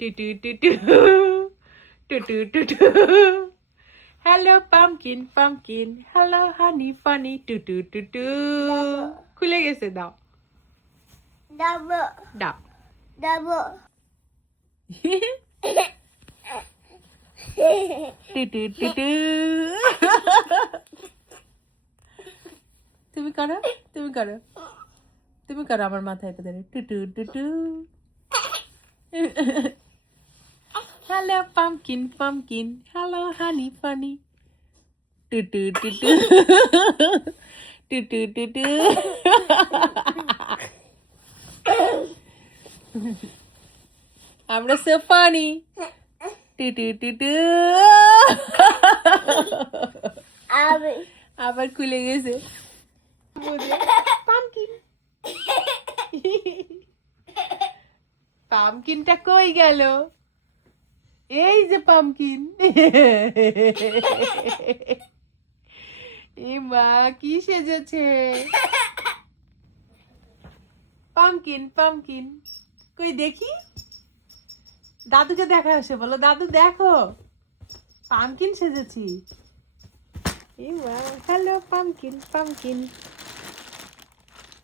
Two টু টু টু টু টু টু টু hello pumpkin pumpkin hello honey funny টু টু টু টু খুলে গেছে দাও Double, দাও double. টু টু টু টু তুমি করো তুমি করো তুমি করো আমার মাথায় এটা ধরে টু টু টু টু hello pumpkin pumpkin hello honey funny টু টু টু টু টু টু টু টু আমরা সো ফানি টু টু টু টু Abby. আবার খুলে গেছে পামকিন পামকিনটা কই গেল এই যে পামকিন এ মা কি সেজেছে পামকিন পামকিন কই দেখি দাদুকে দেখা আসে বলো দাদু দেখো পামকিন সেজেছি এ মা হ্যালো পামকিন পামকিন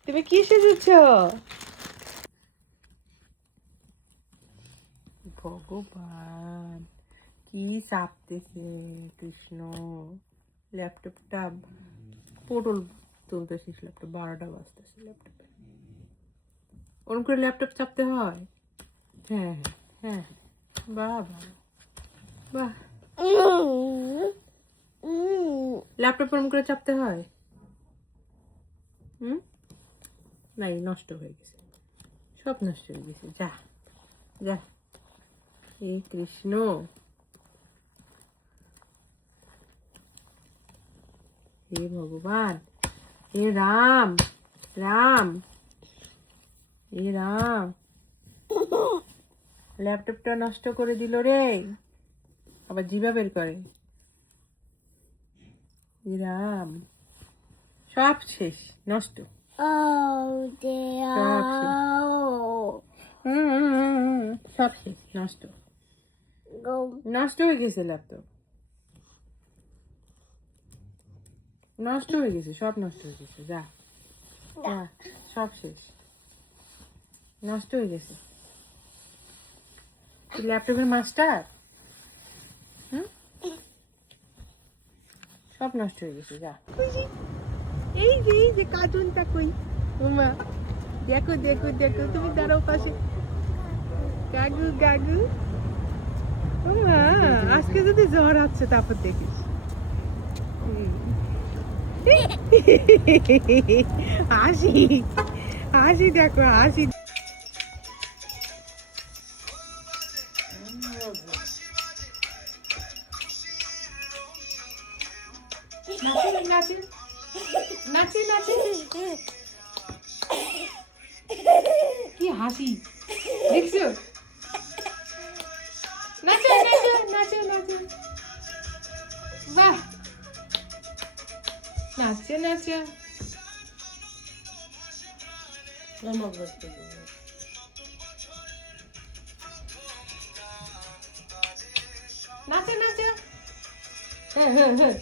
তুমি কি সেজেছ ভগবান কি চাপতেছে কৃষ্ণ ল্যাপটপটা পটল তুলতেছিস ল্যাপটপ 12টা বাজতেছে ল্যাপটপে ওরকম করে ল্যাপটপ চাপতে হয় হ্যাঁ হ্যাঁ হ্যাঁ বাহ বাহ বাহ ল্যাপটপ ওরকম করে চাপতে হয় হুম নাই নষ্ট হয়ে গেছে সব নষ্ট হয়ে গেছে যা যা হে কৃষ্ণ হে ভগবান হে রাম রাম হে রাম ল্যাপটপটা নষ্ট করে দিল রে আবার জিভা বের করে হে রাম সব শেষ নষ্ট Oh, dear. সব শেষ নষ্ট Go. নষ্ট হয়ে গেছে ল্যাপটপ নষ্ট হয়ে গেছে সব নষ্ট হয়ে গেছে যা যা সব শেষ নষ্ট হয়ে গেছে তুই ল্যাপটপের মাস্টার হুম সব নষ্ট হয়ে গেছে যা এই যে কার্টুনটা কই উমা দেখো দেখো দেখো তুমি দাঁড়াও পাশে গাগু গাগু উমা আজকে যদি জ্বর আছে তারপর দেখিস হাসি হাসি দেখো হাসি নাচে নাচে নাচে নাচে কি হাসি দেখছো নাচো নাচো নাচো নাচো বাহ নাচো নাচো নাচো নাচো হ্যাঁ হ্যাঁ হ্যাঁ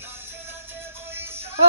ও